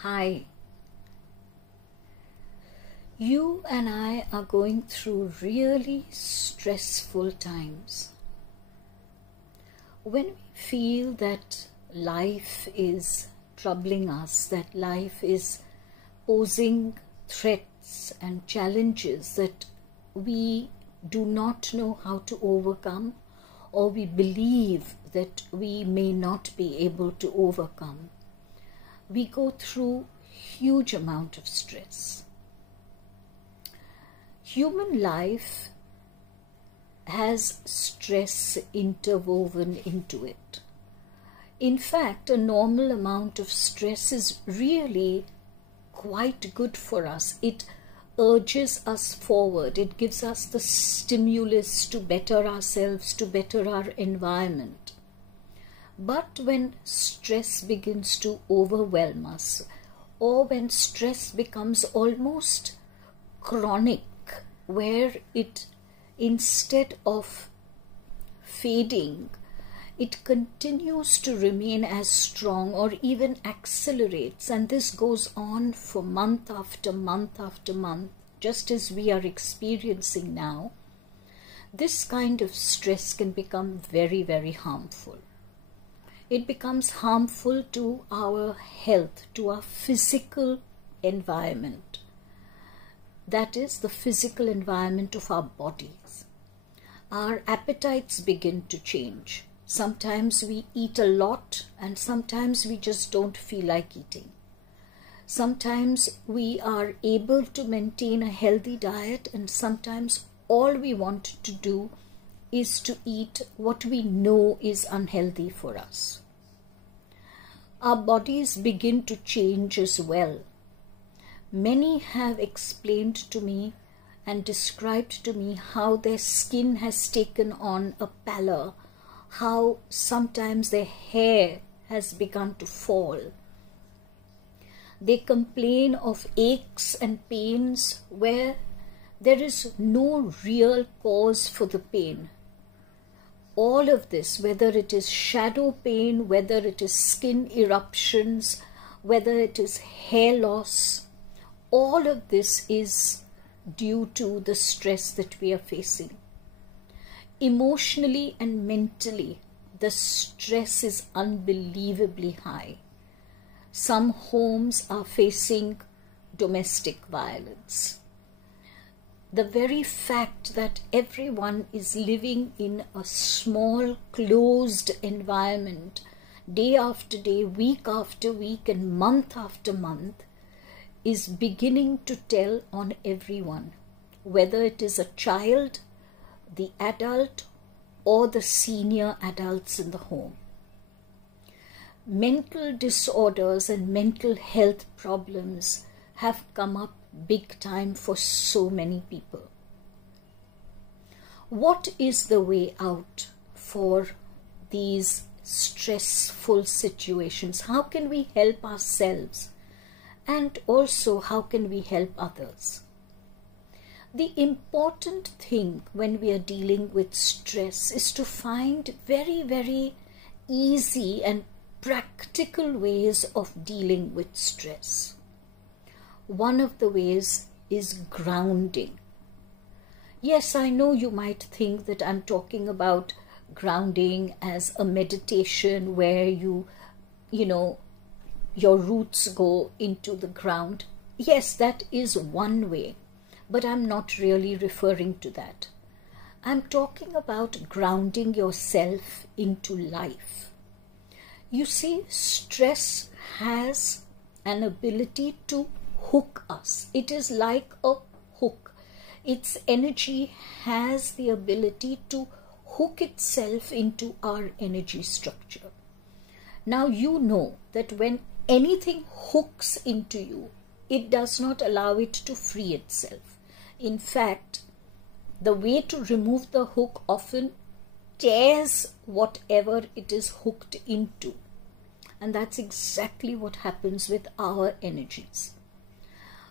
Hi. You and I are going through really stressful times. When we feel that life is troubling us, that life is posing threats and challenges that we do not know how to overcome, or we believe that we may not be able to overcome, we go through huge amount of stress. Human life has stress interwoven into it. In fact, a normal amount of stress is really quite good for us. It urges us forward. It gives us the stimulus to better ourselves, to better our environment. But when stress begins to overwhelm us, or when stress becomes almost chronic, where it, instead of fading, it continues to remain as strong or even accelerates, and this goes on for month after month after month, just as we are experiencing now, this kind of stress can become very, very harmful. It becomes harmful to our health, to our physical environment. That is the physical environment of our bodies. Our appetites begin to change. Sometimes we eat a lot and sometimes we just don't feel like eating. Sometimes we are able to maintain a healthy diet, and sometimes all we want to do is to eat what we know is unhealthy for us. Our bodies begin to change as well. Many have explained to me and described to me how their skin has taken on a pallor, how sometimes their hair has begun to fall. They complain of aches and pains where there is no real cause for the pain. All of this, whether it is shadow pain, whether it is skin eruptions, whether it is hair loss, all of this is due to the stress that we are facing. Emotionally and mentally, the stress is unbelievably high. Some homes are facing domestic violence. The very fact that everyone is living in a small, closed environment, day after day, week after week, and month after month, is beginning to tell on everyone, whether it is a child, the adult, or the senior adults in the home. Mental disorders and mental health problems have come up big time for so many people. What is the way out for these stressful situations? How can we help ourselves? And also, how can we help others? The important thing when we are dealing with stress is to find very, very easy and practical ways of dealing with stress. One of the ways is grounding. Yes, I know you might think that I'm talking about grounding as a meditation where your roots go into the ground. Yes, that is one way, but I'm not really referring to that. I'm talking about grounding yourself into life. You see, stress has an ability to hook us. It is like a hook. Its energy has the ability to hook itself into our energy structure. Now you know that when anything hooks into you, it does not allow it to free itself. In fact, the way to remove the hook often tears whatever it is hooked into. And that's exactly what happens with our energies.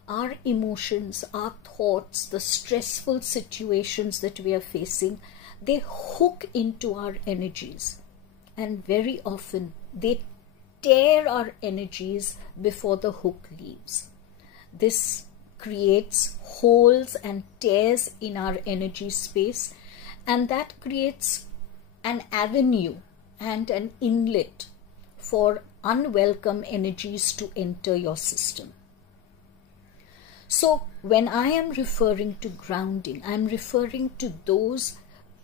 Our emotions, our thoughts, the stressful situations that we are facing, they hook into our energies. And very often they tear our energies before the hook leaves. This creates holes and tears in our energy space, and that creates an avenue and an inlet for unwelcome energies to enter your system. So when I am referring to grounding, I am referring to those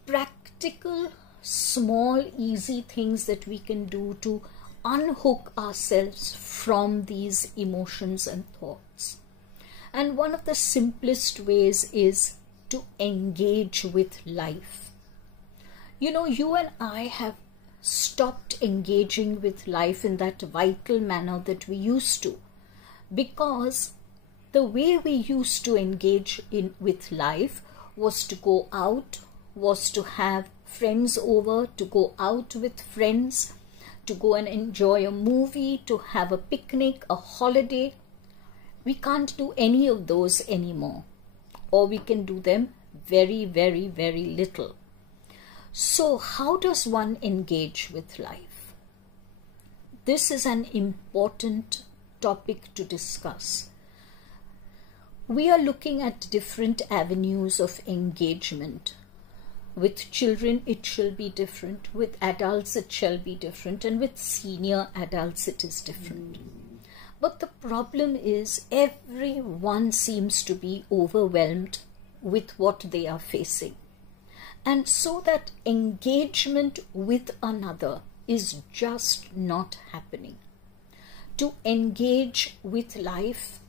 practical, small, easy things that we can do to unhook ourselves from these emotions and thoughts. And one of the simplest ways is to engage with life. You know, you and I have stopped engaging with life in that vital manner that we used to, because the way we used to engage with life was to go out, was to have friends over, to go out with friends, to go and enjoy a movie, to have a picnic, a holiday. We can't do any of those anymore, or we can do them very, very, very little. So how does one engage with life? This is an important topic to discuss. We are looking at different avenues of engagement. With children, it shall be different. With adults, it shall be different. And with senior adults, it is different. But the problem is everyone seems to be overwhelmed with what they are facing. And so that engagement with another is just not happening. To engage with life,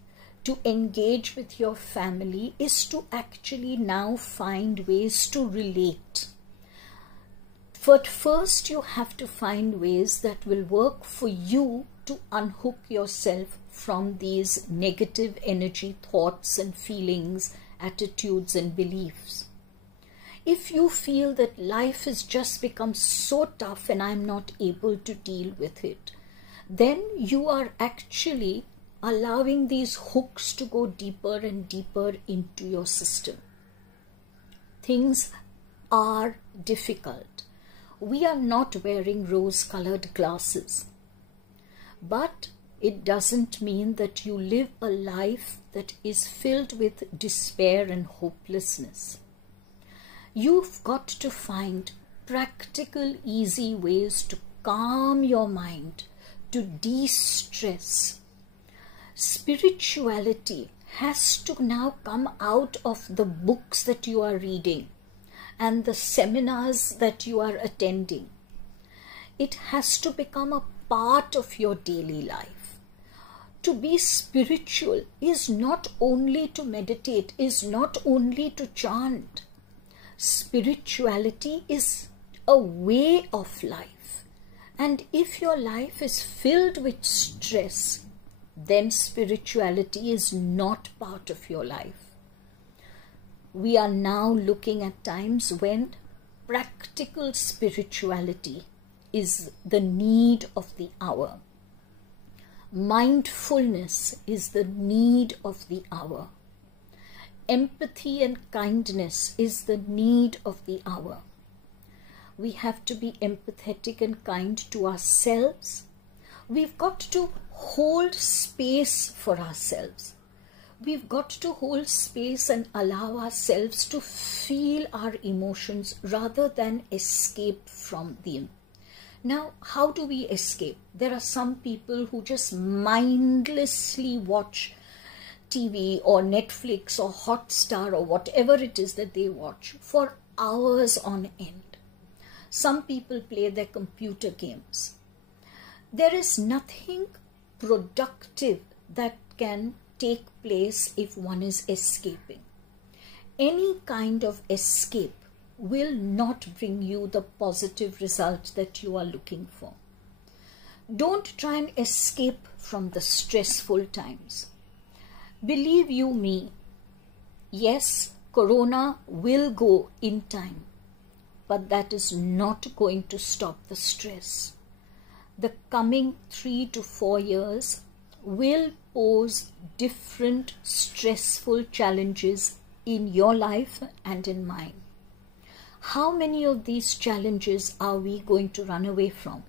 to engage with your family, is to actually now find ways to relate. But first you have to find ways that will work for you to unhook yourself from these negative energy thoughts and feelings, attitudes and beliefs. If you feel that life has just become so tough and I'm not able to deal with it, then you are actually allowing these hooks to go deeper and deeper into your system. Things are difficult. We are not wearing rose-colored glasses. But it doesn't mean that you live a life that is filled with despair and hopelessness. You've got to find practical, easy ways to calm your mind, to de-stress. Spirituality has to now come out of the books that you are reading and the seminars that you are attending. It has to become a part of your daily life. To be spiritual is not only to meditate, is not only to chant. Spirituality is a way of life. And if your life is filled with stress, then spirituality is not part of your life. We are now looking at times when practical spirituality is the need of the hour. Mindfulness is the need of the hour. Empathy and kindness is the need of the hour. We have to be empathetic and kind to ourselves. We've got to hold space for ourselves. We've got to hold space and allow ourselves to feel our emotions rather than escape from them. Now, how do we escape? There are some people who just mindlessly watch TV or Netflix or Hotstar or whatever it is that they watch for hours on end. Some people play their computer games. There is nothing productive that can take place if one is escaping. Any kind of escape will not bring you the positive result that you are looking for. Don't try and escape from the stressful times. Believe you me, yes, Corona will go in time, but that is not going to stop the stress. The coming 3 to 4 years will pose different stressful challenges in your life and in mine. How many of these challenges are we going to run away from?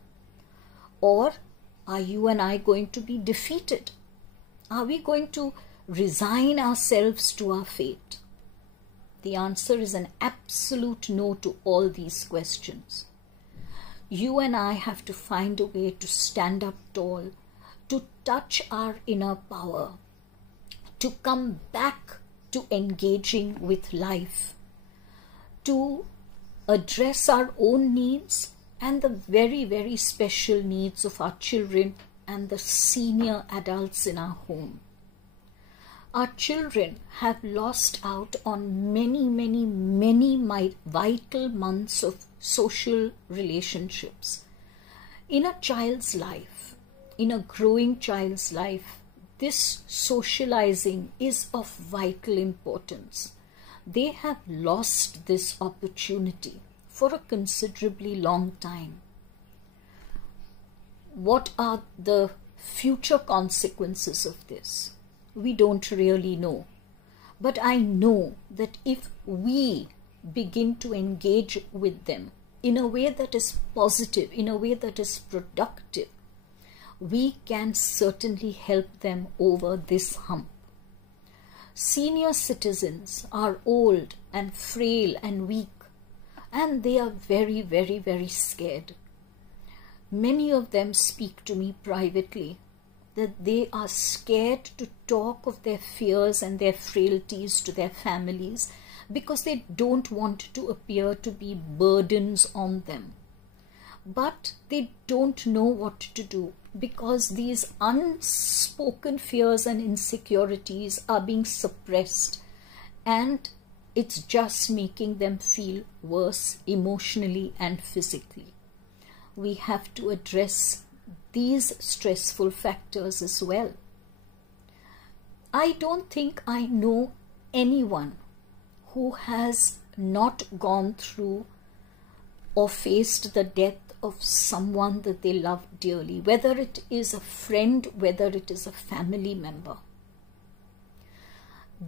Or Are you and I going to be defeated? Are we going to resign ourselves to our fate? The answer is an absolute no to all these questions. You and I have to find a way to stand up tall, to touch our inner power, to come back to engaging with life, to address our own needs and the very, very special needs of our children and the senior adults in our home. Our children have lost out on many vital months of social relationships. In a child's life, in a growing child's life, this socializing is of vital importance. They have lost this opportunity for a considerably long time. What are the future consequences of this? We don't really know. But I know that if we begin to engage with them in a way that is positive, in a way that is productive, we can certainly help them over this hump. Senior citizens are old and frail and weak, and they are very scared. Many of them speak to me privately that they are scared to talk of their fears and their frailties to their families because they don't want to appear to be burdens on them. But they don't know what to do because these unspoken fears and insecurities are being suppressed, and it's just making them feel worse emotionally and physically. We have to address these stressful factors as well. I don't think I know anyone who has not gone through or faced the death of someone that they love dearly, whether it is a friend, whether it is a family member.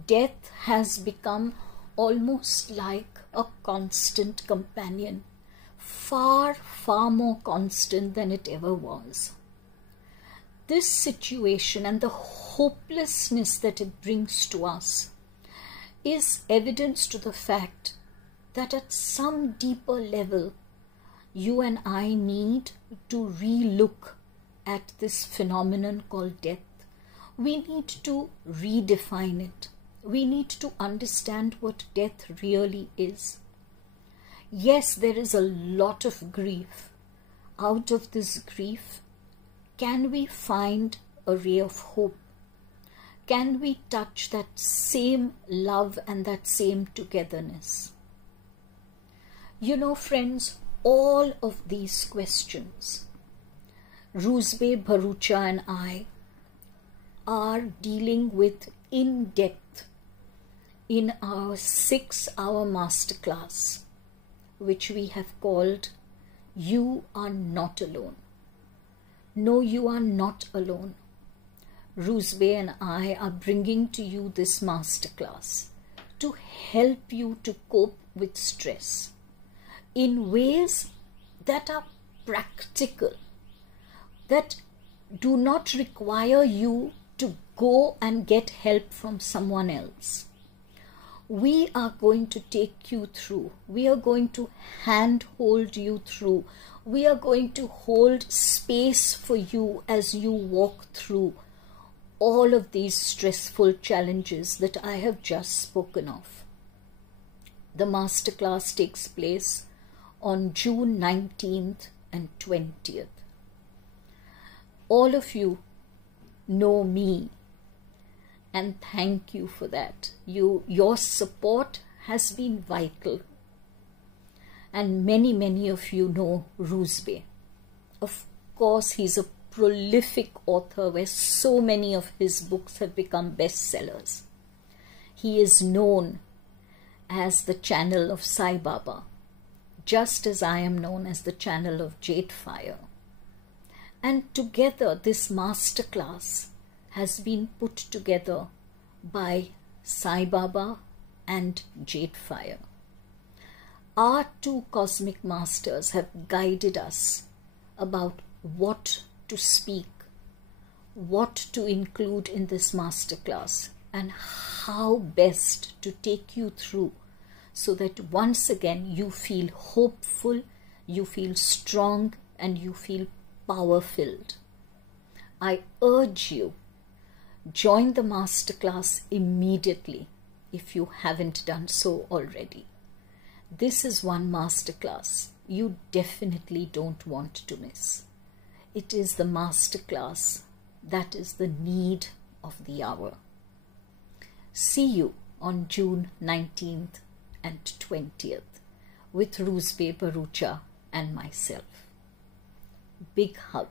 Death has become almost like a constant companion, far more constant than it ever was. This situation and the hopelessness that it brings to us is evidence to the fact that at some deeper level, you and I need to re-look at this phenomenon called death. We need to redefine it. We need to understand what death really is. Yes, there is a lot of grief. Out of this grief, can we find a ray of hope? Can we touch that same love and that same togetherness? You know, friends, all of these questions, Rusbe, Bharucha and I are dealing with in depth in our 6-hour masterclass, which we have called You Are Not Alone. No, you are not alone. Rusbe and I are bringing to you this masterclass to help you to cope with stress in ways that are practical, that do not require you to go and get help from someone else. We are going to take you through. We are going to handhold you through. We are going to hold space for you as you walk through all of these stressful challenges that I have just spoken of. The masterclass takes place on June 19th and 20th. All of you know me, and thank you for that. Your support has been vital. And many of you know Rusbe. Of course, he's a prolific author where so many of his books have become bestsellers. He is known as the channel of Sai Baba, just as I am known as the channel of Jade Fire. And together, this masterclass has been put together by Sai Baba and Jade Fire. Our two cosmic masters have guided us about what to speak, what to include in this masterclass, and how best to take you through so that once again you feel hopeful, you feel strong, and you feel power-filled. I urge you, join the masterclass immediately if you haven't done so already. This is one masterclass you definitely don't want to miss. It is the masterclass that is the need of the hour. See you on June 19th and 20th with Roozbeh Bharucha and myself. Big hug.